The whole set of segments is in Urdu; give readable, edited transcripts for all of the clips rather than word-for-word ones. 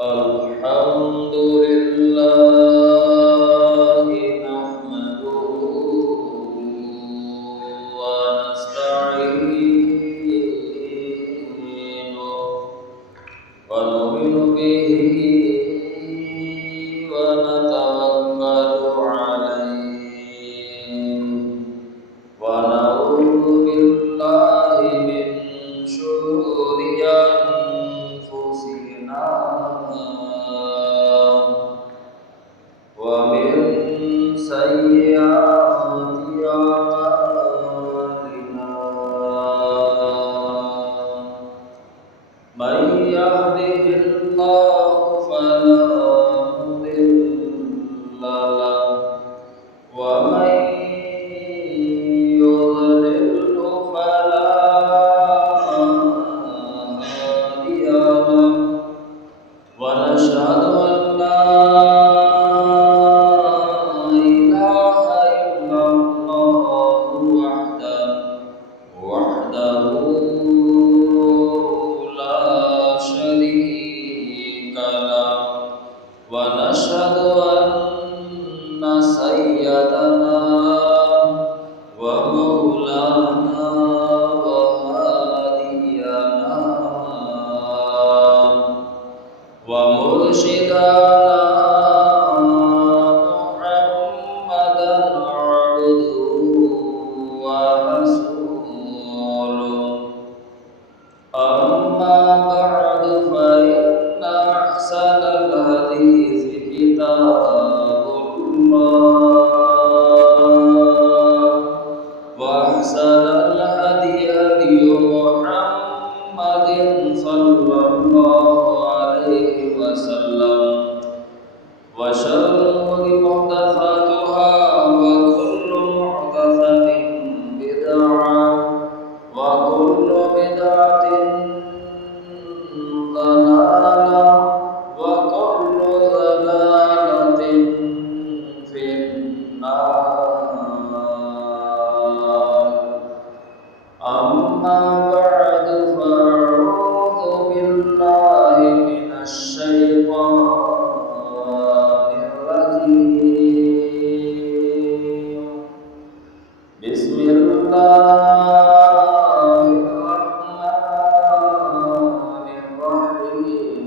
الحمد لله نحمده ونستعينه ونؤمن به ونتوكل عليه ونعوذ بالله من شرور أنفسنا ومن سيئات أعمالنا من يهده الله فلا مضل له ومن يضلل فلا هادي له ونشهد أن لا إله إلا الله وحده لا شريك له ونشهد أن سيدنا ومولانا وهادينا ومرشدنا محمدا عبده ورسوله أما بعد فإن أحسن الحديث كتاب الله وأحسن الهدي هدي محمد صلى الله عليه وسلم وشر الأمور محدثاتها وكل محدثة بدعة وكل بدعة ضلالة وكل ضلالة في النار أما بعد فأعوذ بالله من الشيطان الرجيم بسم الله الرحمن الرحيم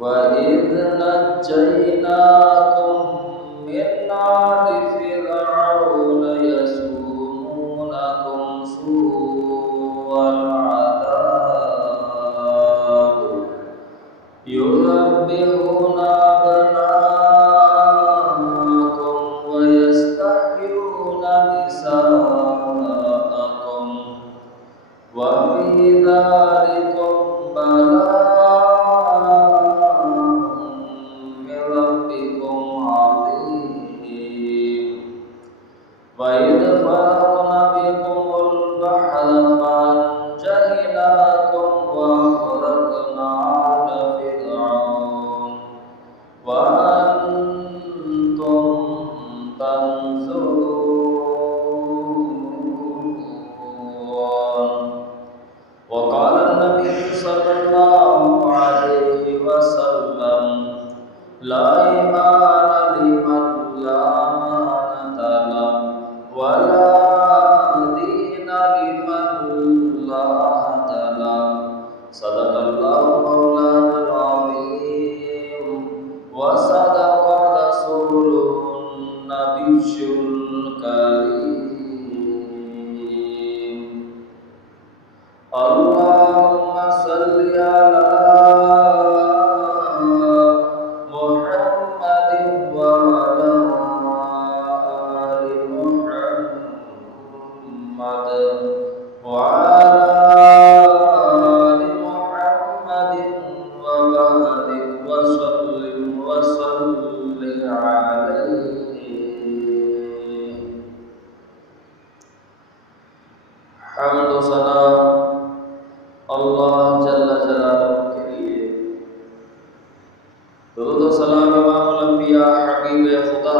وإذ نجيناكم من آل فرعون يسومونكم سوء العذاب يذبحون أبناءكم ويستحيون نساءكم وفي ذلكم بلاء من ربكم عظيم وإذ فرقنا بكم البحر فأنجيناكم وأغرقنا آل فرعون وأنتم تنظرون وقال النبي صلى الله عليه وسلم لا إيمان لمن لا أمانة له ولا دين لمن لا عهد له صدق الله مولانا العظيم وصدق رسوله النبي الكريم اللهم صل على محمد وعلى آل محمد وعلى آل محمد وبارك وسلم عليه حمد و ثنا اللہ جل جلالہ کے لیے، درود و سلام امام الانبیاء حبیب خدا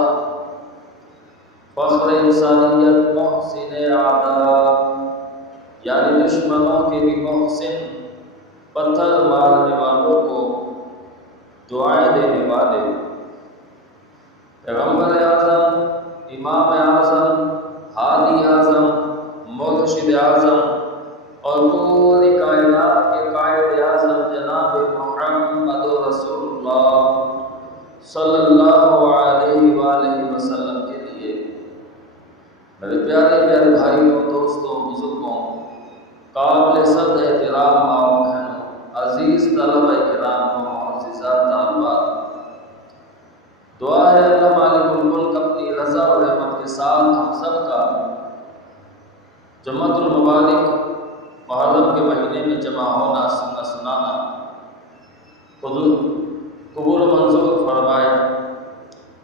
فخر انسانیت محسن اعداء یعنی دشمنوں کے بھی محسن پتھر مارنے والوں کو دعائیں دینے والے پیغمبر اعظم، امام اعظم، ہادی اعظم، مرشد اعظم اور پوری کائنات کے قائد اعظم جناب محمد رسول اللہ صلی اللہ علیہ وآلہ وسلم کے لیے میرے پیارے پیارے بھائیوں، دوستوں، بزرگوں، قابل صد احترام ماں بہنوں، عزیز طلبہ کرام و معززات طالبات، دعا ہے اللہ مالک الملک اپنی رضا اور رحمت کے ساتھ ہم سب کا جمعۃ المبارک محرم کے مہینے میں جمع ہونا، سننا سنانا قبول و منظور فرمائے۔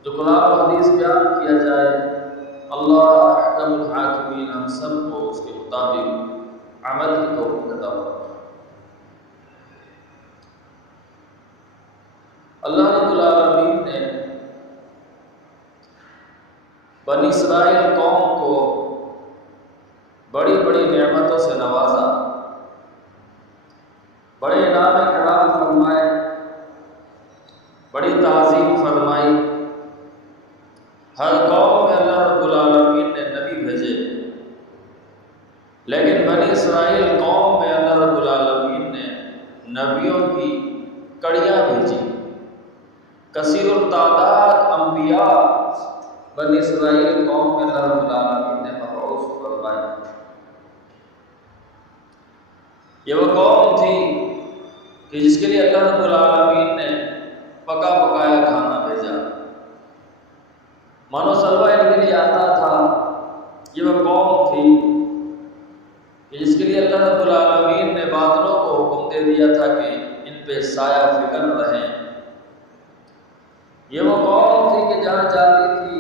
جو قرآن و حدیث بیان کیا جائے، اللہ احکم الحاکمین ہم سب کو اس کے مطابق عمل کی توفیق عطا فرمائے۔ اللہ رب العالمین نے بنی اسرائیل قوم کو بڑی بڑی نعمتوں سے نوازا، بڑے انعام کرام فرمائے، بڑی تعظیم فرمائی۔ ہر قوم میں اللہ رب العالمین نے نبی بھیجے، لیکن بنی اسرائیل قوم میں اللہ رب العالمین نے نبیوں کی کڑیاں بھیجی۔ کثیر التعداد انبیاء بنی اسرائیل قوم میں اللہ رب العالمین نے مبعوث فرمائے۔ یہ وہ قوم تھی کہ جس کے لیے اللہ رب العالمین نے پکا پکایا کھانا بھیجا، مانو سلوہ ان کے لیے آتا تھا۔ یہ وہ قوم تھی کہ جس کے لیے اللہ رب العالمین نے بادلوں کو حکم دے دیا تھا کہ ان پہ سایہ فکن رہیں۔ یہ وہ قوم تھی کہ جہاں جاتی تھی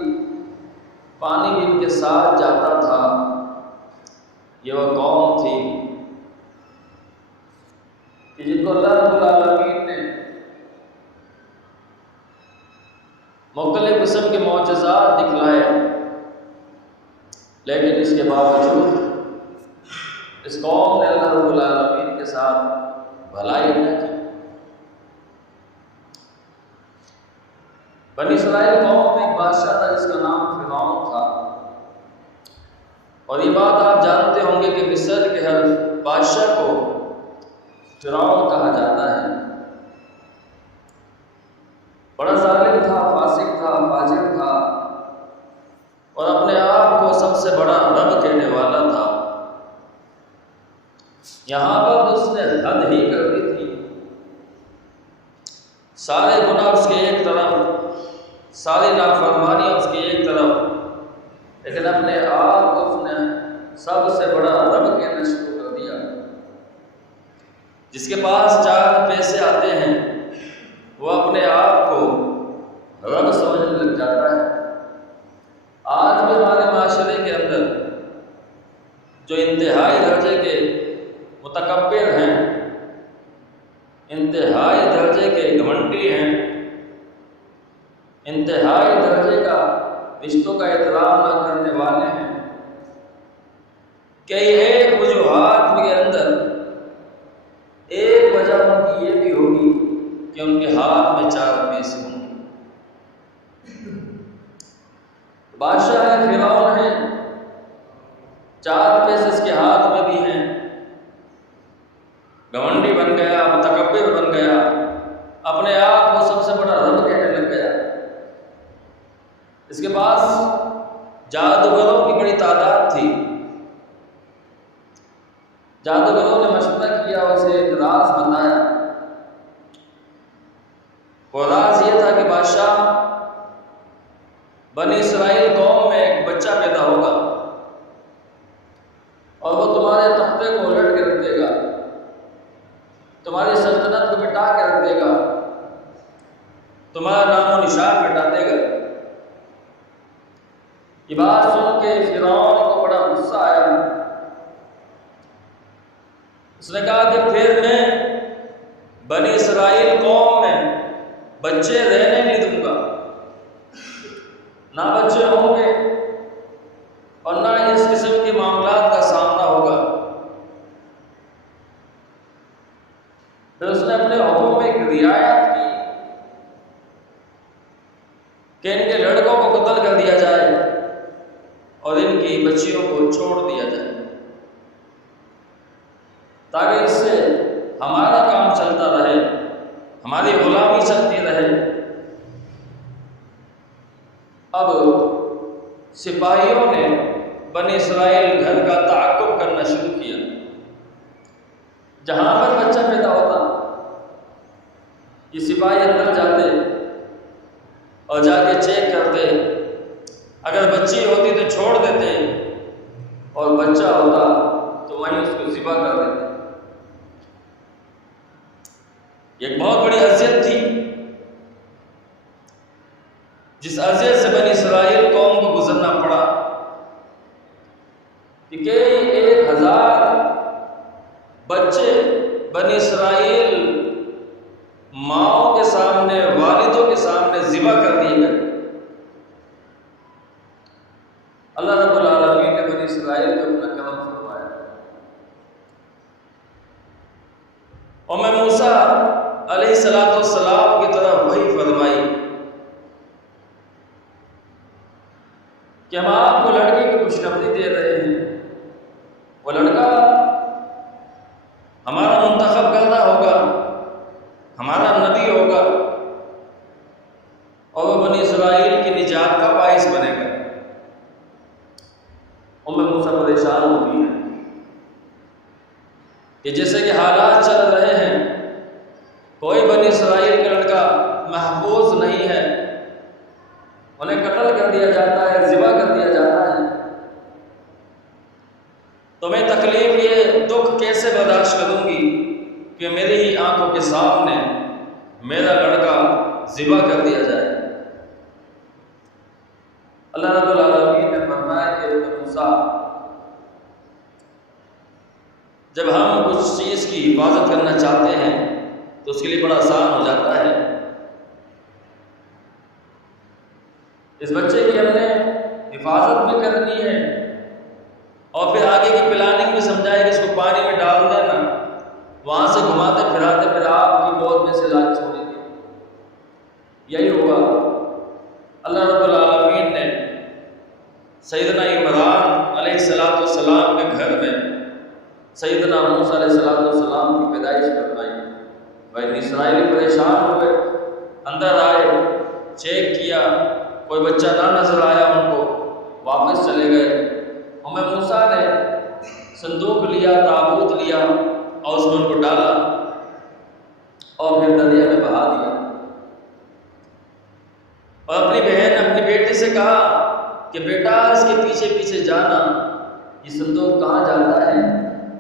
پانی بھی ان کے ساتھ جاتا تھا۔ یہ وہ قوم تھی کہ جن کو اللہ رب العالمین نے مختلف قسم کے معجزات دکھلائے، لیکن اس کے باوجود اس قوم نے اللہ رب العالمین کے ساتھ بھلائی نہ کی۔ بنی اسرائیل قوم میں ایک بادشاہ تھا جس کا نام فرعون تھا، اور یہ بات آپ جانتے ہوں گے کہ مصر کے ہر بادشاہ کو فرعون کہا جاتا ہے۔ بڑا ظالم تھا، فاسق تھا، فاجر تھا، اور اپنے آپ کو سب سے بڑا رب کہنے والا تھا۔ یہاں پر اس نے حد ہی کر دی تھی۔ سارے گناہ اس کے ایک طرف، ساری نافرمانیاں اس کی ایک طرف، لیکن اپنے آپ کو اس نے سب سے بڑا رب کہنا شروع کر دیا۔ جس کے پاس چار پیسے آتے ہیں وہ اپنے آپ کو رب سمجھنے لگ جاتا ہے۔ آج بھی ہمارے معاشرے کے اندر جو انتہائی درجے کے متکبر ہیں، انتہائی درجے کے گھمنڈی ہیں، انتہائی درجے کا رشتوں کا احترام نہ کرنے والے ہیں، کئی ایک وجوہات کے اندر ایک وجہ ان کی یہ بھی ہوگی کہ ان کے ہاتھ میں چار پیسے ہوں گے۔ بادشاہ ہے، فرعون ہے، چار پیسے اس کے ہاتھ میں بھی ہیں، گھمنڈی بن گیا، متکبر بن گیا، اپنے آپ کو سب سے بڑا رب کہنے لگ گیا۔ اس کے پاس جادوگروں کی بڑی تعداد تھی۔ جادوگروں نے مشورہ کیا، اسے ایک راز بتایا۔ وہ راز یہ تھا کہ بادشاہ، بنی اسرائیل قوم میں ایک بچہ پیدا ہوگا اور وہ تمہارے تختے کو الٹ کے رکھ دے گا، تمہاری سلطنت کو مٹا کے رکھ دے گا، تمہارا نام و نشان مٹا دے گا۔ یہ بات سن کے فرعون کو بڑا غصہ آیا۔ اس نے کہا کہ پھر میں بنی اسرائیل قوم میں بچے رہنے نہیں دوں گا، نہ بچے ہوں گے اور نہ اس قسم کے معاملات کا سامنا ہوگا۔ پھر اس نے اپنے حکم میں ایک رعایت کی کہ ان کے لڑکوں کو قتل کر دیا جائے اور ان کی بچیوں کو چھوڑ دیا جائے، تاکہ اس سے ہمارا کام چلتا رہے، ہماری غلامی چلتی رہے۔ اب سپاہیوں نے بنی اسرائیل گھر کا تعاقب کرنا شروع کیا۔ جہاں پر بچہ پیدا ہوتا یہ سپاہی اندر جاتے اور جا کے چیک کرتے، اگر بچی ہوتی تو چھوڑ دیتے اور بچہ ہوتا تو وہیں اس کو ذبح کر دیتے۔ یہ ایک بہت بڑی اذیت تھی، جس اذیت سے بنی اسرائیل قوم کو گزرنا پڑا کہ 1000 بچے بنی اسرائیل ماؤں کے سامنے، والدوں کے سامنے ذبح کر دیے گئے۔ اللہ رب العالمین نے بنی اسرائیل کو اپنا کرم فرمایا اور میں موسیٰ علیہ السلام کی طرف وحی فرمائی کہ ہم آپ کو لڑکے کی خوشخبری دے رہے ہیں، وہ لڑکا ہمارا منتخب کردہ ہوگا، ہمارا نبی ہوگا اور وہ بنی اسرائیل کی نجات کا باعث بنے گا۔ موسیٰ پریشان ہوتی ہے کہ جیسے کہ حالات چل رہے ہیں، کوئی بنی اسرائیل کا لڑکا محفوظ نہیں ہے، انہیں قتل کر دیا جاتا ہے، ذبح کر دیا جاتا ہے، تو میں تکلیف یہ دکھ کیسے برداشت کروں گی کہ میری ہی آنکھوں کے سامنے میرا لڑکا ذبح کر دیا جائے۔ اللہ رب العالمین نے فرمایا کہ موسیٰ، جب ہم کچھ چیز کی حفاظت کرنا چاہتے ہیں تو اس کے لیے بڑا آسان ہو جاتا ہے۔ اس بچے کی ہم نے حفاظت بھی کرنی ہے اور پھر آگے کی پلاننگ بھی سمجھائے کہ اس کو پانی میں ڈال دینا، وہاں سے گھماتے پھراتے پھر آپ کی گود میں سے لا چھوڑیں گے۔ یہی ہوا۔ اللہ رب العالمین نے سیدنا عمران علیہ السلام کے گھر میں سیدنا موسیٰ علیہ السلام کی پیدائش فرمائی۔ بنی اسرائیل پریشان ہوئے، اندر آئے، چیک کیا، کوئی بچہ نہ نظر آیا، ان کو واپس چلے گئے۔ موسیٰ نے صندوق لیا، تابوت لیا اور اس میں ان کو ڈالا اور پھر دریا میں بہا دیا اور اپنی بہن اپنی بیٹی سے کہا کہ بیٹا اس کے پیچھے پیچھے جانا، یہ صندوق کہاں جاتا ہے،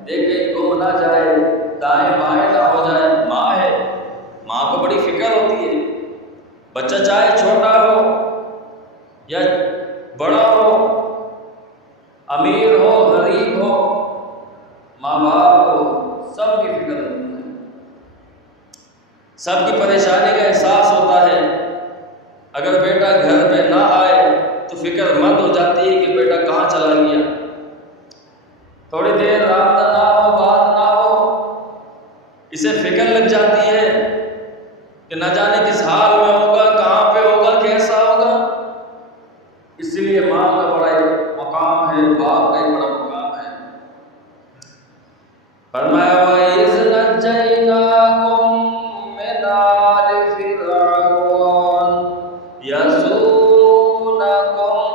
دیکھے گم نہ جائے، دائیں بائیں نہ ہو جائے۔ ماں ہے، ماں کو بڑی فکر ہوتی ہے، بچہ چاہے چھوٹا ہو یا بڑا ہو، امیر ہو غریب ہو، ماں باپ کو سب کی فکر ہوتی ہے، سب کی پریشانی کا احساس ہوتا ہے۔ اگر بیٹا گھر پہ نہ آئے تو فکر مند ہو جاتی ہے کہ بیٹا کہاں چلا گیا، تھوڑی دیر رابطہ نہ ہو، بات نہ ہو، اسے فکر لگ جاتی ہے کہ نہ جانے کس حال میں ہوگا، کہاں پہ ہوگا، کیسا ہوگا۔ اس لیے ماں کا بڑا ایک مقام ہے، باپ کا ایک بڑا مقام ہے۔ فرمایا وَإِذْ نَجَّيْنَاكُم مِّنْ آلِ فِرْعَوْنَ يَسُومُونَكُمْ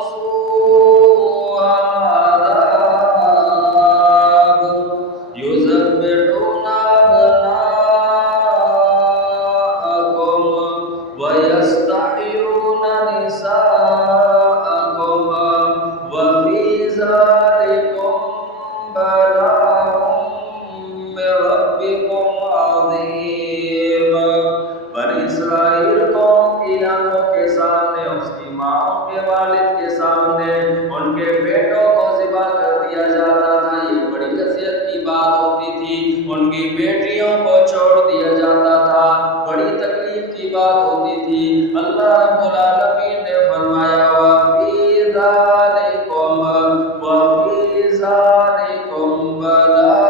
سُوءَ الْعَذَابِ يُذَبِّحُونَ أَبْنَاءَكُمْ وَيَسْتَحْيُونَ نِسَاءَكُمْ وَفِي ذَلِكُمْ بَلَاءٌ مِّن رَّبِّكُمْ عَظِيمٌ۔ بنی اسرائیل قوم کی آنکھوں کے سامنے، اس کی ماں کے والد کے سامنے ان کے بیٹوں کو ذبح کر دیا جاتا تھا، یہ بڑی اذیت کی بات ہوتی تھی۔ ان کی بیٹیوں کو چھوڑ دیا جاتا تھا، بڑی تکلیف کی بات ہوتی تھی۔ اللہ رب العالمین نے فرمایا وَفِي ذَلِكُمْ بَلَاءٌ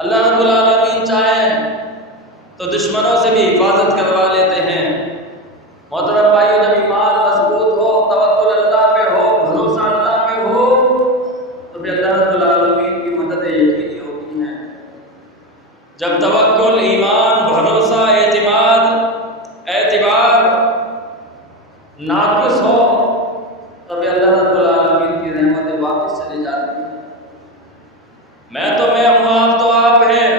اللہ رب العالمین چاہیں تو دشمنوں سے بھی حفاظت کروا لیتے ہیں۔ محترم بھائیو، جب ایمان مضبوط ہو، توکل اللہ پہ ہو، بھروسہ اللہ پہ ہو، تو پھر اللہ رب العالمین کی مدد یقینی ہوتی ہے۔ جب توکل، ایمان، بھروسہ، اعتبار ناقص ہو، تب اللہ رب العالمین کی رحمتیں واپس چلی جاتی ہیں۔ میں ہوں، آپ تو آپ ہیں۔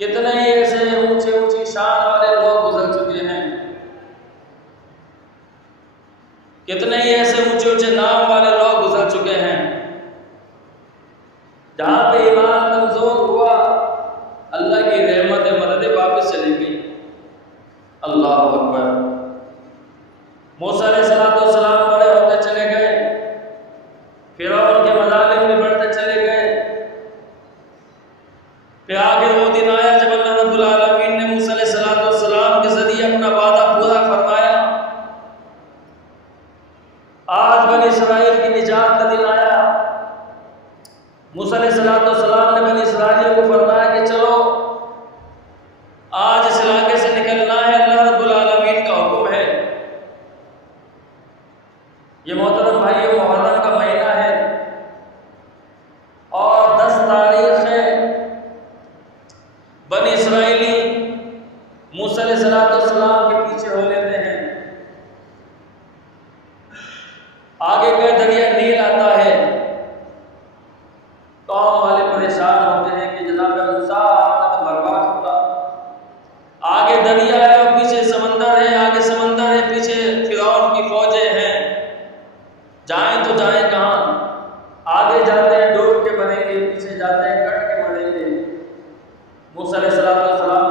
کتنے ہی ایسے اونچی شان والے لوگ گزر چکے ہیں، کتنے ہی ایسے اونچے نام والے لوگ گزر چکے ہیں، جہاں پہ ایمان کمزور ہوا، اللہ کی رحمت مدد واپس چلی گئی۔ اللہ اکبر۔ موسیٰ علیہ السلام بڑے ہوتے چلے گئے، فرعون کے مظالم بھی بڑھتے چلے گئے۔ پھر آگے وہ دن آیا جب اللہ رب العالمین نے موسیٰ علیہ السلام کے ذریعے اپنا وعدہ پورا فرمایا۔ آج بنی اسرائیل کی نجات کا دن آیا۔ موسیٰ علیہ السلام نے بنی اسرائیل کو فرمایا کہ چلو آج اس علاقے سے نکلنا ہے، اللہ رب العالمین کا حکم ہے۔ یہ محترم بھائیو محرم کا مہینہ ہے اور 10 تاریخ ہے۔ بنی اسرائیلی موسیٰ علیہ السلام کے پیچھے ہو لیتے ہیں۔ آگے کا دریا نیل آتا ہے، قوم والے پریشان ہوتے ہیں کہ جناب موسیٰ آپ نے تو برباد ہوگا۔ آگے دریا ہے اور پیچھے سمندر ہے، آگے سمندر ہے، پیچھے فرعون کی فوجیں ہیں، جائیں تو جائیں کہاں؟ آگے جاتے ہیں ڈوب کے مریں گے، پیچھے جاتے ہیں کٹ کے مریں گے۔ موسیٰ علیہ السلام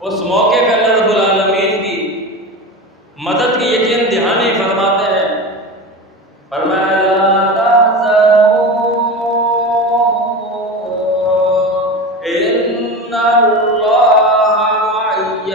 اس موقع پہ اللہ رب العالمین کی مدد کی یقین دہانی فرماتے ہیں۔ فرمایا لا تحزنوا ان اللہ معی،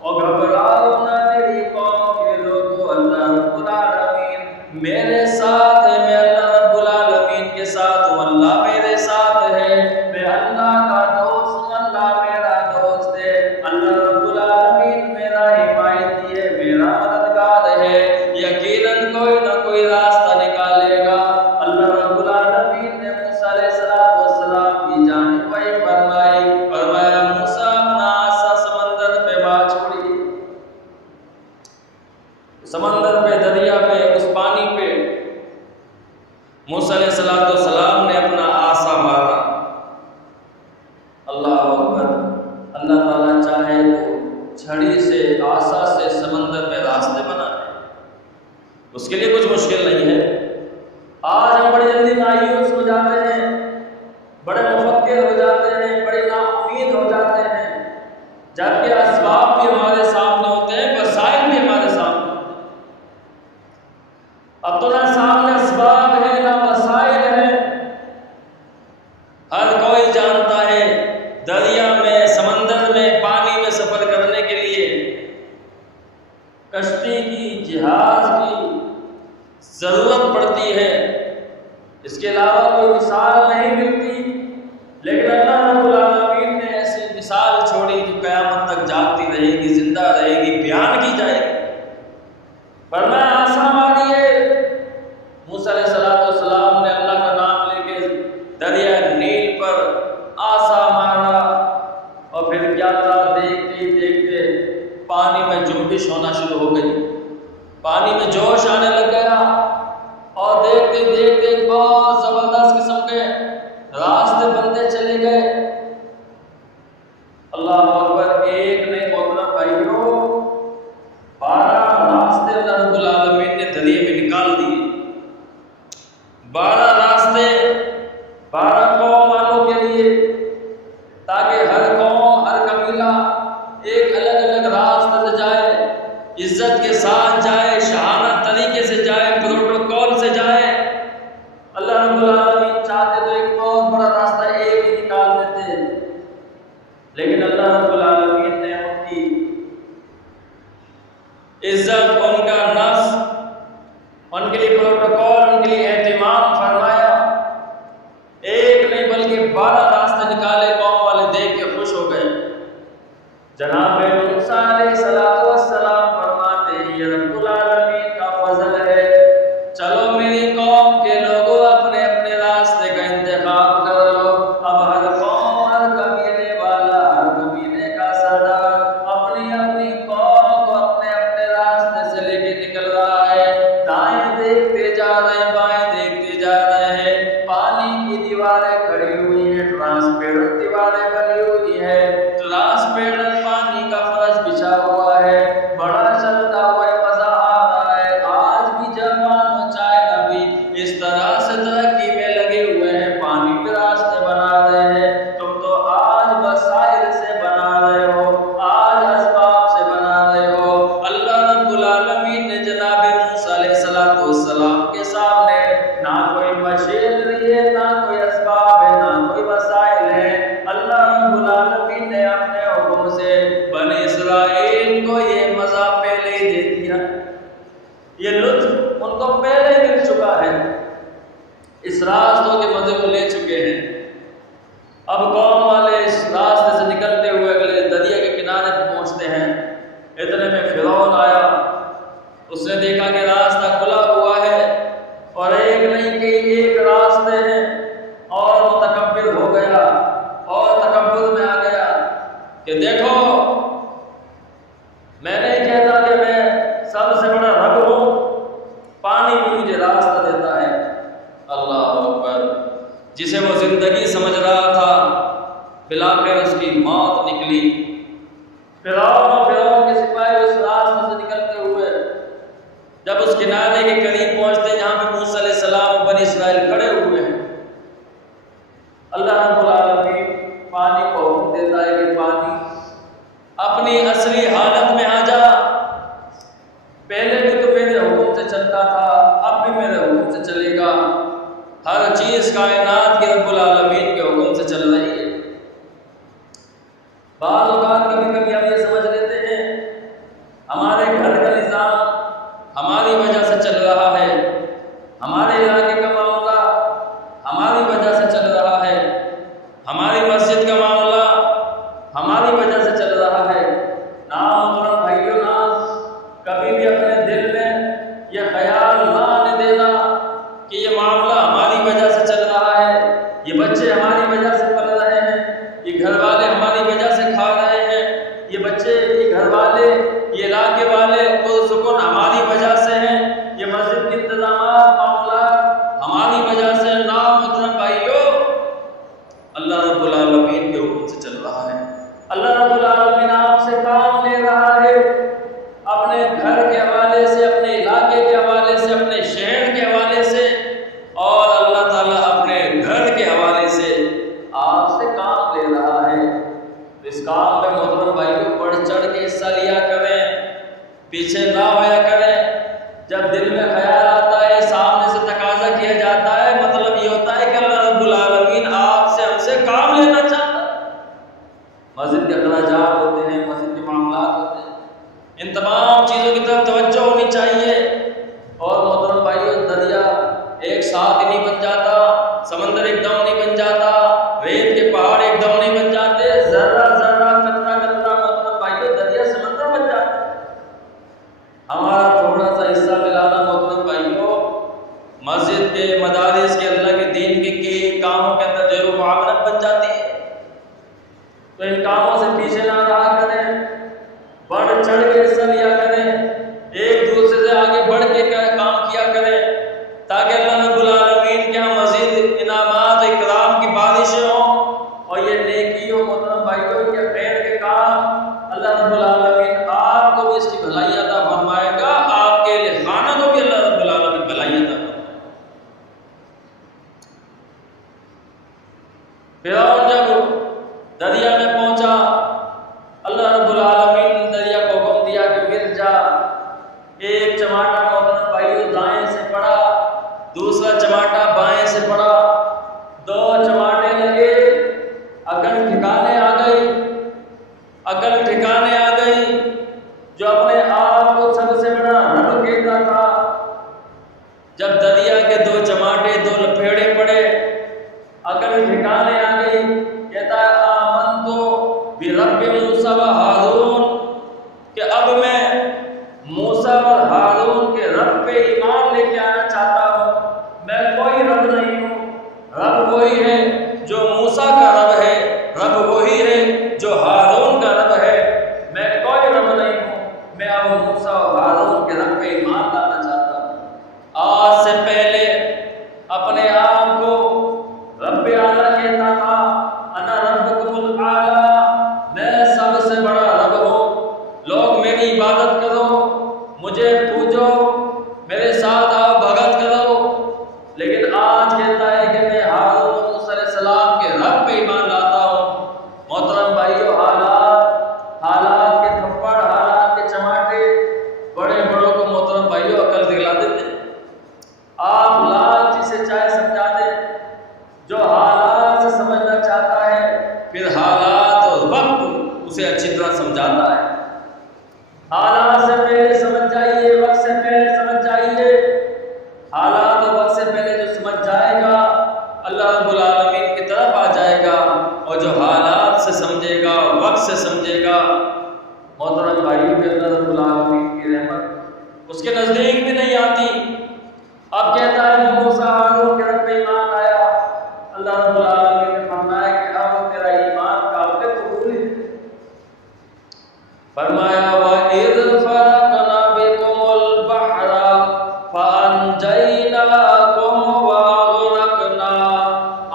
اور گھبراؤ نہ میری قوم کے لوگوں، اللہ رب العالمین میرے ساتھ ہے، میں اللہ رب العالمین کے ساتھ ہوں، اللہ میرے ساتھ ہے، میں اللہ کا دوست ہوں، اللہ میرا دوست ہے، اللہ رب العالمین میرا حمایتی ہے، میرا مددگار ہے، یقیناً کوئی نہ کوئی راستہ نکالے گا۔ اللہ رب العالمین نے موسیٰ علیہ السلام کی جانب وحی فرمائی، فرمایا موسیٰ اپنا عصا سمندر پہ مار چھوڑی۔ سمندر پہ، دریا پہ، اس پانی پہ موسیٰ علیہ السلام نے اپنا عصا مارا۔ اللہ اکبر۔ اللہ تعالیٰ چاہے تو چھڑی سے، عصا سے سمندر میں راستے بنا دے، اس کے لیے کچھ مشکل نہیں ہے۔ آج ہم بڑی جلدی مایوس ہو جاتے ہیں، بڑے مفکر ہو جاتے ہیں، بڑے نا امید ہو جاتے ہیں، جبکہ اسباب بھی ہمارے سامنے ہوتے ہیں، وسائل بھی ہمارے سامنے ہوتے ہیں۔ اب تو نہ سامنے اسباب ہے نہ وسائل ہے۔ ہر کوئی جانتا ہے دریا میں، سمندر میں، پانی میں سفر کرنے کے لیے کشتی کی، جہاز کی ضرورت پڑتی ہے، اس کے علاوہ کوئی مثال نہیں ملتی۔ لیکن اللہ رب العالمین نے ایسی مثال چھوڑی جو قیامت تک جاگتی رہے گی، زندہ رہے گی، بیان کی جائے گی۔ فرمایا عصا ماریے۔ موسیٰ علیہ السلام نے اللہ کا نام لے کے دریا نیل پر عصا مارا، اور پھر کیا تھا، دیکھتے دیکھتے پانی میں جنبش ہونا شروع ہو گئی، پانی میں جوش آنے لگ گیا، اور دیکھتے دیکھتے بہت زبردست قسم کے راستے بنتے چلے گئے۔ اللہ اکبر۔ ایک نہیں محترم بھائیو، 12 راستے اللہ رب العالمین نے دریا میں نکال دیے۔ 12 راستے 12 قوم والوں کے لیے، تاکہ ہر قوم، ہر قبیلہ ایک الگ الگ راستہ سے جائے، عزت کے ساتھ جائے، شہانت طریقے سے جائے، پروٹوکول سے جائے۔ اللہ رب العالمین چاہتے تو ایک بہت بڑا راستہ ایک ہی نکال دیتے، لیکن اللہ رب العالمین نے ان کی عزت، ان کا نفس، ان کے لیے پروٹوکول، ان کے لیے اہتمام فرمایا۔ یہ لوگوں اپنے اپنے راستے کا انتخاب کر لو۔ اب ہر قوم، ہر قبیلے والا، ہر قبیلے کا سردار اپنی اپنی قوم کو اپنے اپنے راستے سے لے کے نکل رہا ہے۔ دائیں دیکھتے جا رہے ہیں، بائیں دیکھتے جا رہے ہیں، پانی کی دیواریں کھڑی ہوئی ہیں، ٹرانسپیرنٹ دیواریں بنی ہوئی ہیں، ٹرانسپیرنٹ پانی کا فرش بچھا ہوا ہے، بڑا چلتا ہوا مزہ آ رہا ہے۔ آج بھی جاپان اور چائنا بھی اس طرح سے ترقی میں لگے ہوئے ہیں، پانی کے راستے بنا رہے ہیں۔ تم تو آج وسائل سے بنا رہے ہو، آج اسباب سے بنا رہے ہو۔ اللہ رب العالمین نے جناب موسیٰ علیہ السلام کے سامنے نہ کوئی مشینری ہے، نہ کوئی اسباب ہے، نہ کوئی وسائل ہے۔ اللہ رب العالمین نے اپنے حکم سے بنی اسرائیل کو یہ مزہ پہلے ہی دے دیا، یہ لطف ان کو پہلے ہی مل چکا ہے، اس راستوں کے مزے کو لے چکے ہیں۔ اب قوم والے اس راستے سے نکلتے ہوئے اگلے دریا کے کنارے پہ پہنچتے ہیں۔ اتنے میں فرعون آیا، اس نے دیکھا کہ راستہ کھلا ہوا ہے اور ایک نہیں کہ ایک راستے ہیں، اور متکبر ہو گیا اور تکبر میں آ گیا کہ دیکھو، میں نہیں کہتا کہ میں سب سے بڑا رب ہوں، پانی بھی مجھے راستہ دیتا ہے۔ اللہ اکبر! جسے وہ زندگی سمجھ رہا تھا، بالآخر اس کی موت نکلی۔ فرعون کے سپاہی اس راستے سے نکلتے ہوئے جب اس کنارے کے قریب پہنچتے جہاں پہ موسیٰ علیہ السلام اور بنی اسرائیل کھڑے ہوئے ہیں، اللہ رب العالمین پانی کو حکم دیتا ہے کہ پانی اپنی اصلی حالت میں آ جا، پہلے بھی تو میرے حکم سے چلتا تھا، اب بھی میرے حکم سے چلے گا۔ ہر چیز کائنات کے رب العالمین کے حکم سے چل رہی ہے۔ بعض اوقات کبھی کبھی ہم یہ سمجھ لیتے ہیں ہمارے گھر کا نظام ہماری وجہ سے چل رہا ہے، ہمارے علاقے کا معاملہ ہماری وجہ سے چل رہا ہے، ہماری مسجد کا معاملہ ہماری وجہ سے چل رہا ہے۔ محترم بھائیو، کبھی بھی اپنے دل میں یہ خیال نہ آنے دینا کہ یہ معاملہ ہماری وجہ سے چل رہا ہے، یہ بچے ہماری وجہ سے پل رہے ہیں، یہ گھر والے ہماری وجہ سے کھا رہے ہیں، یہ بچے، یہ گھر والے، یہ علاقے والے پرسکون ہماری وجہ سے ہیں، یہ مسجد کے انتظامات، معاملات ہماری وجہ سے۔ محترم بھائیو، اللہ رب العالمین کے حکم سے چل رہا ہے۔ اللہ رب العالمین آپ سے کام لے رہا ہے، اپنے گھر کے حوالے سے، اپنے علاقے کے حوالے سے، اپنے شہر کے حوالے سے، اور اللہ تعالیٰ اپنے گھر کے حوالے سے آپ سے کام لے رہا ہے۔ اس کام میں محترم بھائیوں بڑھ چڑھ کے حصہ لیا کریں، پیچھے نہ ہویا کریں۔ جب دل میں خیال آتا ہے، سامنے سے تقاضا کیا جاتا ہے، مطلب یہ ہوتا ہے کہ اللہ رب العالمین آپ سے، ہم سے کام لینا چاہتا ہے۔ مسجد کے اخراجات ہوتے ہیں، مسجد کے معاملات ہوتے ہیں، ان تمام چیزوں کی طرف توجہ ہونی چاہیے۔ اور محترم بھائیوں، دریا ایک ساتھ ہی نہیں بن جاتا، سمندر ایک دم نہیں بن جاتا، ریت کے پہاڑ ایک دم نہیں بن جاتے، ذرہ ذرہ قطرہ قطرہ محترم بھائیوں دریا سمندر بن جاتا ہے۔ ہمارا تھوڑا سا حصہ ملانا محترم بھائیوں، مسجد کے، مدارس کے، اللہ کے دین کے کاموں کے اندر جو معاونت بن جاتی ہے۔ تو ان کاموں سے پیچھے نہ رہا کریں، بڑھ چڑھ کے حصہ لیا کریں، ایک دوسرے سے آگے بڑھ کے کام کیا کریں، تاکہ اللہ رب العالمین کے یہاں مزید انعامات اکرام کی بارشیں ہوں، اور یہ نیکی ہو محترم بھائیوں، یہ خیر کے کام اللہ رب العالمین آپ کو بھی اس کی بھلائی عطا فرمائے گا، آپ کے اہل خانہ کو بھی اللہ رب العالمین بھلائی عطا فرمائے گا۔ فرعون جب دریا میں پہنچا، اللہ رب العالمین نے دریا کو حکم دیا کہ گر جا۔ ایک چماٹا محترم بھائیوں دائیں سے پڑا، دوسرا چماٹا بائیں سے پڑا، دو چماٹے لگے، عقل ٹھکانے آ گئی، عقل ٹھکانے آ گئی۔ جو اپنے آپ کو سب سے بڑا رب کہتا تھا، جب دریا کے دو چماٹے، دو لپیڑے پڑے، عقل ٹھکانے آ گئی، کہتا ہے آمنتو برب موسیٰ و ہارون، کہ اب میں موسیٰ اور ہارون کے رب پہ ایمان لے کے آنا چاہتا ہوں، میں کوئی پہلے اپنے آپ کو رب اعلیٰ کہتا تھا، انا ربکم الاعلیٰ، میں سب سے بڑا رب ہوں، لوگ میری عبادت کرو، مجھے پوجو، میرے ساتھ آؤ، بھگت کرو۔ لیکن آج کہتا ہے کہ میں ہارون اور موسیٰ علیہ السلام کے رب پہ ایمان لاتا ہوں۔ محترم بھائیو، حالات کے تھپڑ، حالات کے چماٹے بڑے بڑوں کو محترم بھائیو عقل دلا دیتے۔ آپ لاکھ جسے چاہے سمجھا دیں، جو حالات سے سمجھنا چاہتا ہے پھر حالات اور وقت اسے اچھی طرح سمجھاتا ہے۔ حالات سے پہلے سمجھ جائیے، وقت سے پہلے سمجھ جائیے۔ حالات اور وقت سے پہلے جو سمجھ جائے گا اللہ رب العالمین کی طرف آ جائے گا، اور جو حالات سے سمجھے گا، وقت سے سمجھے گا، محترم بھائیوں کے اللہ رب العالمین کی رحمت اس کے نزدیک بھی نہیں آتی۔ اب کہتا ہے میں موسیٰ ہارون کے رب پہ ایمان آیا، اللہ رب العالمین نے فرمایا کہ اب تیرا ایمان قابل قبول ہے۔ فرمایا وَإِذْ فَرَقْنَا بِكُمُ الْبَحْرَ فَأَنْجَيْنَاكُمْ وَأَغْرَقْنَا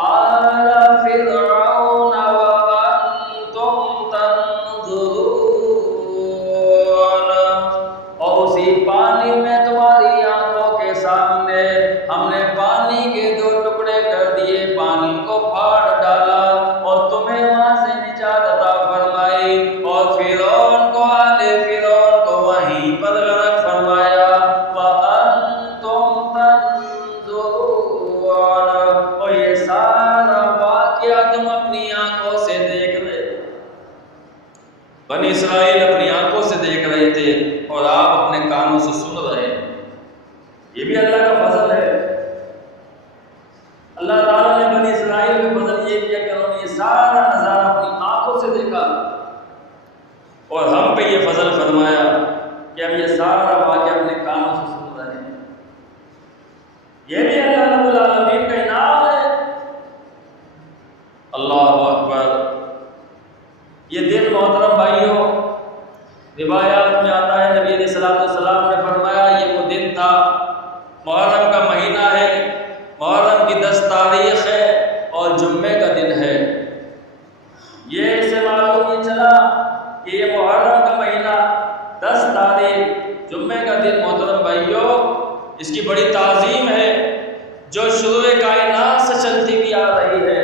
آلَ فِرْعَوْنَ وَأَنْتُمْ تَنْظُرُونَ۔ اور اسی پانی میں تمہاری آنکھوں کے سامنے ہم نے پانی کے دو ٹکڑے کر دیے، پانی کو پھاڑ ڈالا اور تمہیں وہاں سے نجات عطا فرمائی، اور فرعون کو آل فرعون کو وہیں پر غرق فرمایا۔ وَأَنْتُمْ تَنْظُرُونَ، اور یہ سارا واقعہ تم اپنی آنکھوں سے دیکھ رہے۔ بنی اسرائیل اپنی آنکھوں سے دیکھ رہے تھے اور آپ اپنے کانوں سے سن رہے ہیں۔ یہ بھی اللہ کا فضل ہے۔ اللہ تعالیٰ نے بنی اسرائیل کا فضل یہ کیا کہ انہوں نے یہ سارا نظارہ اپنی آنکھوں سے دیکھا، اور ہم پہ یہ فضل فرمایا کہ ہم یہ سارا واقعہ اپنے کانوں سے سن رہے ہیں۔ یہ بھی اللہ رب العالمین کا انعام ہے۔ اللہ اکبر۔ یہ دن محترم بھائیوں روایات میں آتا ہے، نبی علیہ السلام نے فرمایا یہ وہ دن تھا، محرم کا مہینہ ہے، محرم کی 10 تاریخ ہے اور جمعے کا دن ہے۔ یہ اس سے معلوم یہ چلا کہ یہ محرم کا مہینہ 10 تاریخ جمعے کا دن محترم بھائیوں اس کی بڑی تعظیم ہے، جو شروع کائنات سے چلتی بھی آ رہی ہے۔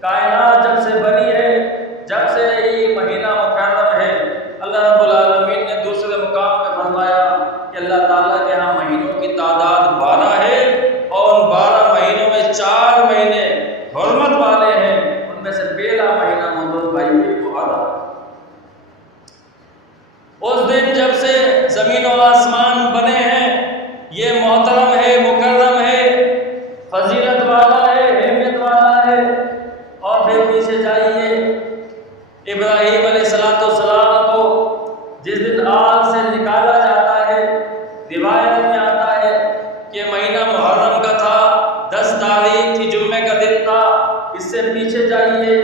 کائنات جب سے بنی ہے، جب سے یہ مہینہ محرم ہے، اللہ رب العالمین نے دوسرے مقام پہ فرمایا کہ اللہ تعالیٰ کے ہاں مہینوں کی تعداد 12 ہے، اور ان 12 مہینوں میں 4 مہینے حرمت والے ہیں، ان میں سے پہلا مہینہ محترم بھائیوں محرم۔ اس دن جب سے زمین و آسمان بنے ہیں، یہ محترم ہے، مکرم ہے، فضیلت والا ہے، اہمیت والا ہے۔ اور پھر پیچھے جائیے، ابراہیم علیہ السلام کو جس دن آگ سے نکالا جاتا ہے، روایت میں آتا ہے کہ مہینہ محرم کا تھا، 10 تاریخ تھی، جمعے کا دن تھا۔ اس سے پیچھے جائیے،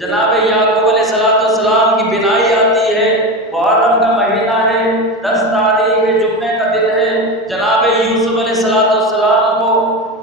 جناب یعقوب علیہ السلام کی بینائی آتی ہے، محرم کا مہینہ ہے، 10 تاریخ ہے، جمعے کا دن ہے۔ جناب یوسف علیہ السلام کو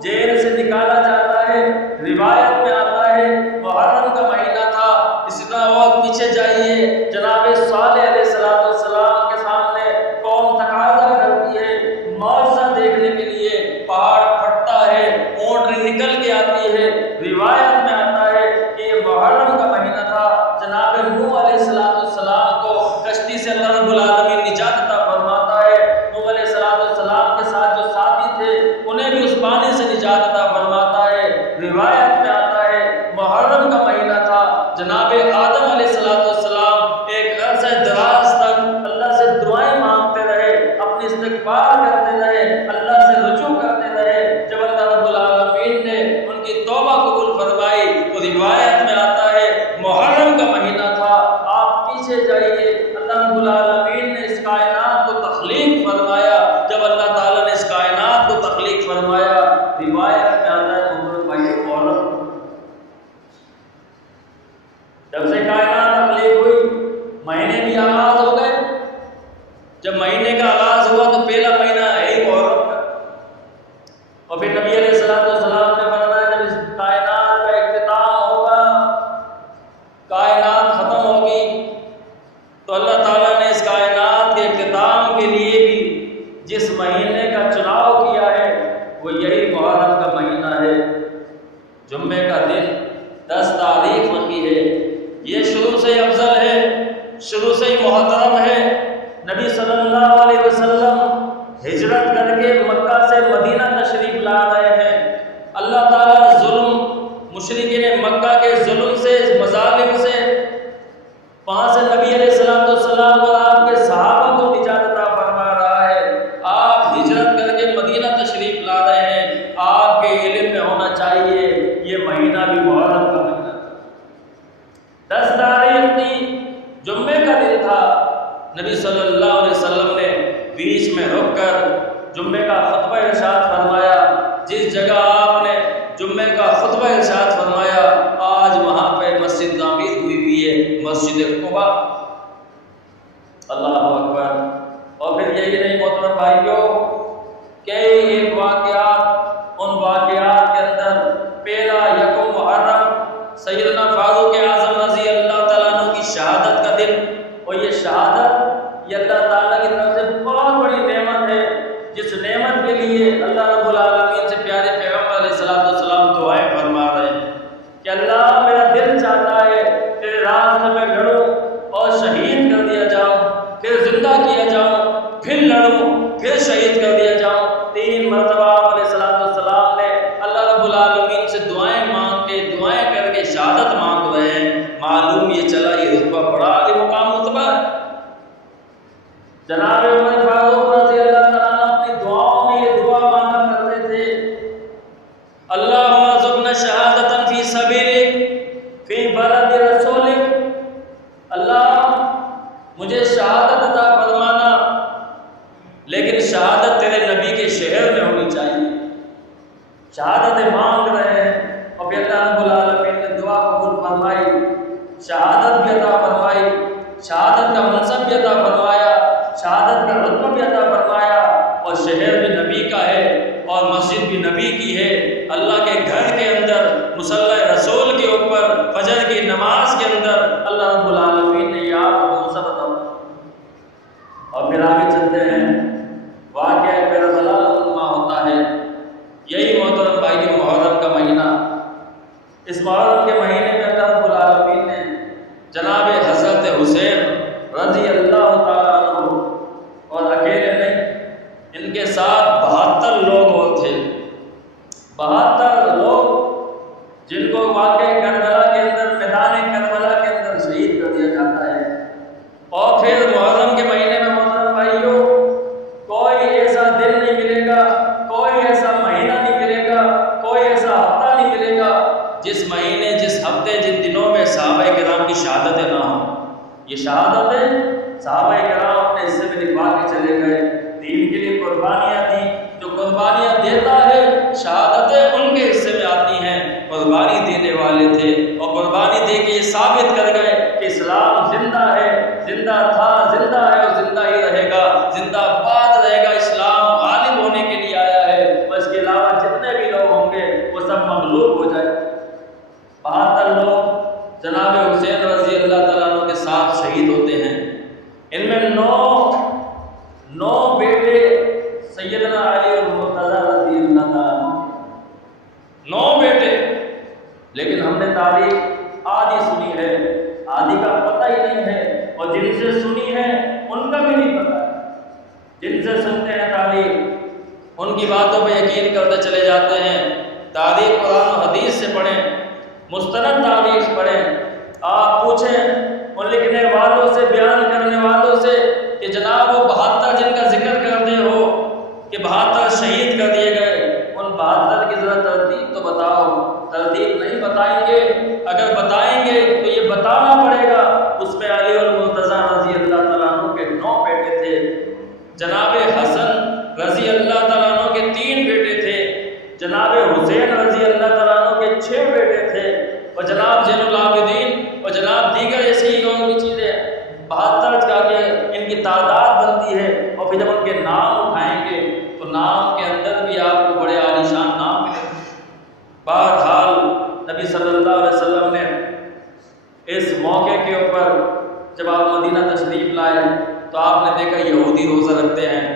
جیل سے نکالا جاتا ہے، روایت میں آتا ہے محرم کا مہینہ تھا۔ اسی طرح اور پیچھے جائیے، جناب صالح علیہ السلام کے سامنے قوم تقاضا کرتی ہے معجزہ دیکھنے کے لیے، پہاڑ پھٹتا ہے، اونٹنی نکل کے آتی ہے، روایت میں آتا ہے کہ یہ محرم کا مہینہ تھا۔ جناب نوح علیہ السلام کو کشتی سے اللہ رب العالمین نجات عطا فرماتا ہے، نوح علیہ السلام کے ساتھ جو ساتھی تھے انہیں بھی اس پانی سے نجات عطا فرماتا ہے، روایت میں آتا ہے محرم کا مہینہ تھا۔ جناب آدم علیہ السلام ایک عرصہ دراز تک اللہ سے دعائیں مانگتے رہے، اپنی استغفار کرتے رہے، اللہ سے رجوع کرتے رہے۔ جب اللہ رب العالمین نے ان کی توبہ قبول فرمائی تو روایت میں آتا ہے محرم کا مہینہ تھا۔ آپ پیچھے جائیے، اللہ رب العالمین نے اس کائنات کو تخلیق فرمایا۔ جب اللہ تعالیٰ نے اس کائنات کو تخلیق فرمایا، روایت میں آتا ہے محترم بھائیو محرم، جب سے کائنات تخلیق ہوئی مہینے بھی آغاز ہو گئے۔ جب مہینے کا آغاز ہوا تو پہلا مہینہ ہے ہی محرم کا، اور اور پھر نبی علیہ السلام نے فرمایا جب اس کائنات کا اختتام ہوگا، کائنات ختم ہوگی، تو اللہ تعالیٰ نے اس کائنات کے اختتام کے لیے بھی جس مہینے کا چناؤ کیا ہے وہ یہی محرم کا مہینہ ہے۔ جمعے کا دن 10 تاریخ رکھی ہے، یہ شروع سے ہی افضل ہے، شروع سے ہی محترم ہے۔ نبی صلی اللہ علیہ وسلم ہجرت کر کے مکہ سے مدینہ تشریف لا رہے ہیں۔ اللہ تعالیٰ ظلم، مشرکین مکہ کے ظلم سے، مظالم سے، وہاں سے نبی علیہ السلام اور آپ کے صحابہ کو نجات عطا فرما رہا ہے۔ آپ ہجرت کر کے مدینہ تشریف لا رہے ہیں، آپ کے علم میں ہونا چاہیے یہ مہینہ بھی محرم کا مہینہ 10 تاریخ کی جمعے کا دن تھا۔ نبی صلی اللہ علیہ وسلم نے بیچ میں رک کر جمعے کا خطبہ ارشاد فرمایا۔ جس جگہ آپ نے جمعے کا خطبہ ارشاد فرمایا آج وہاں پہ مسجد تعمیر ہوئی ہے، مسجد قباء۔ اللہ اکبر۔ اور پھر یہی نہیں محترم بھائیوں، کئی ایک واقعات، ان واقعات کے اندر پہلا یکم محرم سیدنا فاروق اعظم رضی اللہ تعالیٰ عنہ کی شہادت کا دن، اور یہ شہادت یہ اللہ تعالیٰ کی طرف سے بہت بڑی نعمت ہے، جس نعمت کے لیے اللہ رب العالمین سے پیارے پیغمبر علیہ السلام دعائیں فرما رہے ہیں کہ اللہ میرا دل چاہتا ہے تیرے راستے میں لڑوں اور شہید کر دیا جاؤں، پھر زندہ کیا جاؤں، پھر لڑوں، پھر شہید کر دیا جاؤں۔ 3 مرتبہ علیہ السلام نے اللہ رب العالمین سے دعائیں مانگ کے، دعائیں کر کے شہادت مانگ رہے ہیں۔ معلوم یہ چلا یہ رتبہ بڑا عالی مقام رتبہ ہے۔ جناب عمر فاروق رضی اللہ تعالیٰ اپنی دعاؤں میں یہ دعا مانگا کرتے تھے، اللہم ارزقنا شہادتا فی سبیلک فی بلد رسولک، اللہ مجھے شہادت عطا فرمانا، لیکن شہادت تیرے نبی کے شہر میں ہونی چاہیے۔ شہادتیں مانگ رہے ہیں، اور پھر اللہ رب العالمین نے دعا قبول فرمائی، شہادت بھی عطا فرمائی، شہادت کا منصب بھی عطا فرمایا، شہادت کا رتبہ بھی عطا فرمایا، اور شہر بھی نبی کا ہے اور مسجد بھی نبی کی ہے۔ اللہ کے گھر کے اندر مصلی رسول کے اوپر فجر کی نماز کے اندر اللہ رب العالمین نے یہ آپ کو منصب عطا فرمایا۔ اور پھر آگے چلتے ہیں، واقعہ کربلا رونما ہوتا ہے۔ یہی محترم بھائیوں محرم کا مہینہ، اس محرم کے مہینے میں اللہ رب العالمین نے جناب حضرت حسین رضی اللہ تعالیٰ عنہ، اور اکیلے نہیں، ان کے ساتھ 72 لوگ اور تھے، 72 لوگ جن کو واقع کربلا کے اندر، میدان کربلا کے اندر شہید کر دیا جاتا ہے۔ اور پھر محرم کے مہینے میں محترم بھائیوں کوئی ایسا دن نہیں ملے گا، کوئی ایسا مہینہ نہیں ملے گا، کوئی ایسا ہفتہ نہیں ملے گا جس مہینے، جس ہفتے، جن دنوں میں صحابہ کرام کی شہادتیں نہ ہوں۔ یہ شہادتیں صحابہ کرام اپنے حصے میں لکھوا کے چلے گئے، دین کے لیے قربانیاں دی۔ جو قربانیاں دیتا ہے شہادتیں ان کے حصے میں آتی ہیں، قربانی دینے والے تھے، اور قربانی دے کے یہ ثابت کر گئے کہ اسلام زندہ ہے، زندہ تھا، زندہ ہے اور زندہ ہی رہے گا، زندہ باد رہے گا۔ اسلام غالب ہونے کے لیے آیا ہے، اور اس کے علاوہ جتنے بھی لوگ ہوں گے وہ سب مغلوب ہو جائے۔ 72 لوگ جناب حسین رضی اللہ تعالیٰ عنہ کے ساتھ شہید ہوتے ہیں۔ ان میں 9 بیٹے سیدنا علی اور مرتضیٰ رضی اللہ تعالیٰ عنہ، 9 بیٹے، لیکن ہم نے تاریخ آدھی سنی ہے، آدھی کا پتہ ہی نہیں ہے، اور جن سے سنی ہے ان کا بھی نہیں پتہ ہے۔ جن سے سنتے ہیں تاریخ، ان کی باتوں پہ یقین کرتے چلے جاتے ہیں۔ تاریخ قرآن و حدیث سے پڑھیں، مستند تاریخ پڑھیں، آپ پوچھیں ان لکھنے والوں سے، بیان کرنے والوں سے کہ جناب وہ 72 جن کا ذکر کرتے ہو کہ 72 شہید کر دیے گئے، ان 72 کی ذرا ترتیب تو بتاؤ۔ ترتیب نہیں بتائیں گے، اگر بتائیں گے تو یہ بتانا پڑے گا۔ اس میں علی اور مرتضیٰ رضی اللہ تعالیٰ عنہ کے 9 بیٹے تھے، جناب حسن رضی اللہ تعالیٰ عنہ کے 3 بیٹے تھے، جناب حسین رضی اللہ تعالیٰ عنہ کے 6 بیٹے تھے، اور جناب زین العابدین اور جناب دیگر ایسی ہی اور بھی چیزیں 72 کا کے ان کی تعداد بنتی ہے۔ اور پھر جب ان کے نام اٹھائیں گے تو نام کے اندر بھی آپ کو بڑے عالیشان بہرحال نبی صلی اللہ علیہ وسلم نے اس موقع کے اوپر جب آپ مدینہ تشریف لائے تو آپ نے دیکھا یہودی روزہ رکھتے ہیں.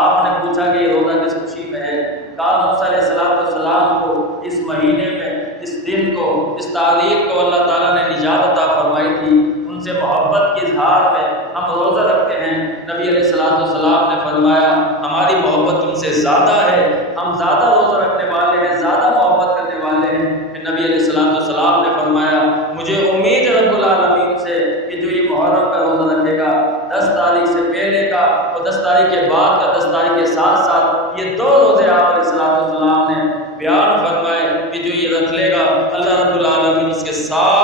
آپ نے پوچھا کہ یہ روزہ کس خوشی میں ہے؟ کہا موسیٰ علیہ السلام کو اس مہینے میں، اس دن کو، اس تاریخ کو اللہ تعالیٰ نے نجات عطا فرمائی تھی. ان سے محبت کے اظہار میں ہم روزہ رکھتے ہیں. نبی علیہ السلام نے فرمایا ہماری محبت تم سے زیادہ ہے، ہم زیادہ روزہ رکھنے والے ہیں، زیادہ محبت کرنے والے ہیں. کہ نبی علیہ السلام نے فرمایا مجھے امید ہے رب العالمین سے کہ جو یہ محرم کا روزہ رکھے گا 10 تاریخ سے پہلے کا اور 10 تاریخ کے بعد کا، 10 تاریخ کے ساتھ ساتھ یہ 2 روزے آپ علیہ السلام نے بیان فرمائے کہ جو یہ رکھ لے گا اللہ رب العالمین اس کے ساتھ